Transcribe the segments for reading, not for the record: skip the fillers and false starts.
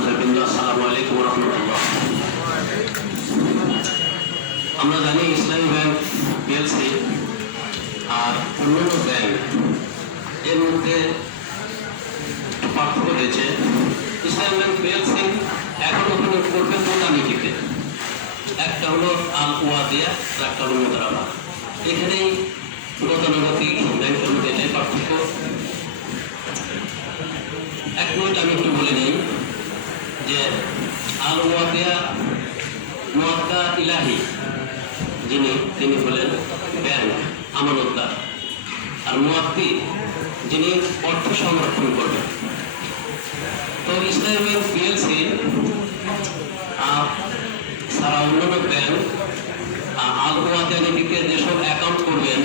আসসালামু আলাইকুম ওয়া রাহমাতুল্লাহ। আমরা জানি ইসলামী ব্যাংক পিএলসি আর অন্যান্য ব্যাংক এর মধ্যে পার্থক্য রয়েছে। ইসলামী ব্যাংক পিএলসি এখনো করবে দুটা নীতিতে, একটা হলো আল ওয়াদিয়া, একটা হলো মুদারাবা। এখানেই গতানুগতিক ব্যাংকের মধ্যে এটাই পার্থক্য। এক মিনিট আমি একটু বলে নিই যে আল ওয়াদিয়া মুআক্কা ইলাহি তিনি হলেন ব্যাংক আমানতদার, আর মুআক্কি যিনি অর্থ সংরক্ষণ করবেন। তো ইসলামী ব্যাংক পিএলসি সারা অন্যান্য ব্যাংক আল ওয়াদিয়া নীতিকে যেসব অ্যাকাউন্ট করবেন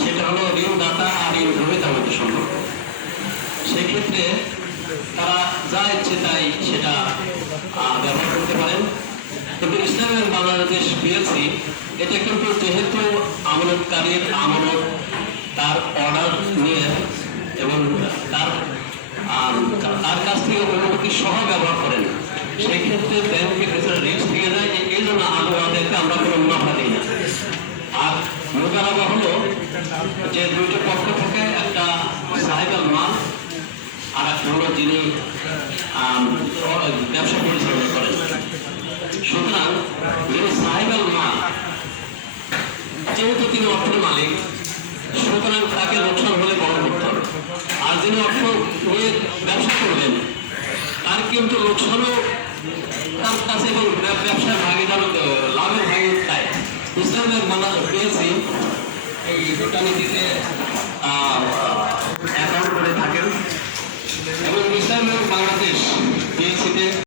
সেটা হলো ঋণদাতা আর ঋণ গ্রহীতার মধ্যে সম্পর্ক। সেক্ষেত্রে তারা যা ইচ্ছে তাই সেটা ব্যবহার করতে পারেন। কিন্তু ইসলামী ব্যাংক বাংলাদেশ পিএলসি এটা কিন্তু যেহেতু আমানতকারীর আমানত তার অর্ডার নিয়ে এবং তার কাছ থেকে অনুমতি সহ ব্যবহার করেন, সেই ক্ষেত্রে ব্যাংকের ভেতরে রিস্ক থেকে যায়। এই জন্য আল ওয়াদিয়াতে আমরা কোনো মুনাফা দিই না। আর মুদারাবা হলো যে দুইটা পক্ষ থেকে একটা সাহেবাল মাল আর একটা হলো যিনি ব্যবসা পরিচালনা করেন। সুতরাং যিনি সাহেবাল মাল, যেহেতু তিনি অর্থের মালিক, সুতরাং তাকে লোকসান হলে বড় করতে হবে। আর যিনি অর্থ নিয়ে ব্যবসা করবেন তার কিন্তু লোকসানও তার কাছে এবং ব্যবসার ভাগিদার লাভের ভাগিদার তাই। ইসলামী ব্যাংক বাংলাদেশ পিএলসি এই দুটা নীতিতে অ্যাকাউন্ট করে থাকেন এবং ইসলামী ব্যাংক বাংলাদেশ পিএলসিতে